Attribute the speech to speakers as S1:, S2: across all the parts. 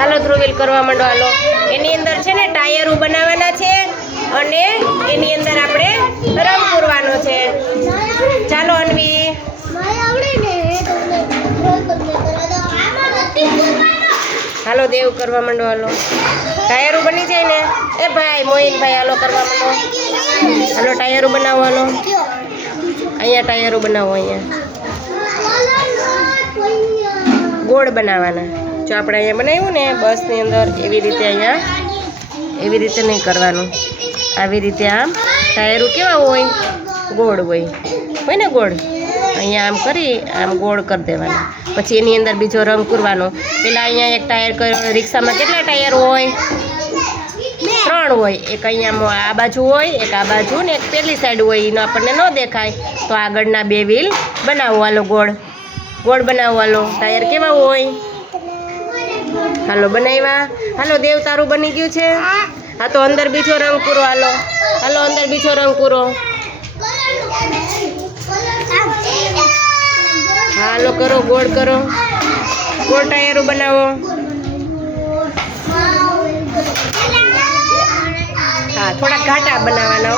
S1: ચાલો ધ્રુવીલ કરવા માંડો એની અંદર છે ને ટાયરો બનાવવાના છે અને એની અંદર આપણે રંગ પૂરવાનો છે. ચાલો અન્વી. હાલો દેવ કરવા માંડો હાલો. ટાયરો બની જાય ને? એ ભાઈ મોહિનભાઈ હાલો કરવા માંડો. હાલો ટાયરો બનાવો હાલો. અહીંયા ટાયરો બનાવો અહીંયા. ગોળ બનાવવાના. જો આપણે અહીંયા બનાવ્યું ને બસની અંદર એવી રીતે અહીંયા, એવી રીતે નહીં કરવાનું. આવી રીતે આમ ટાયરો કેવા હોય? ગોળ હોય. હોય ને ગોળ? અહીંયા આમ કરી, આમ ગોળ કરી દેવાના. પછી એની અંદર બીજો રંગ પૂરવાનો પેલા અહીંયા એક ટાયર કર્યો, રિક્ષામાં કેટલા ટાયર હોય? ત્રણ હોય. એક અહીંયા આ બાજુ હોય, એક આ બાજુ ને એક પેલી સાઈડ હોય. એનો આપણને ન દેખાય. તો આગળના બે વ્હીલ બનાવવાલો ગોળ. ગોળ બનાવવાલો ટાયર કેવા હોય? હાલો, બનાવ્યા? હાલો દેવ તારું બની ગયું છે. હા, તો અંદર બીજો રંગ પૂરો, હાલો. હાલો, અંદર બીજો રંગ પૂરો. હાલો, કરો, ગોળ કરો. ગોળ ટાયરો બનાવો. હા, થોડા ઘાટા બનાવવાના,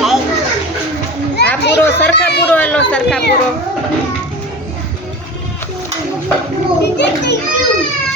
S1: હો. હા, પૂરો, સરખા પૂરો, હાલો, સરખા પૂરો. Did they do?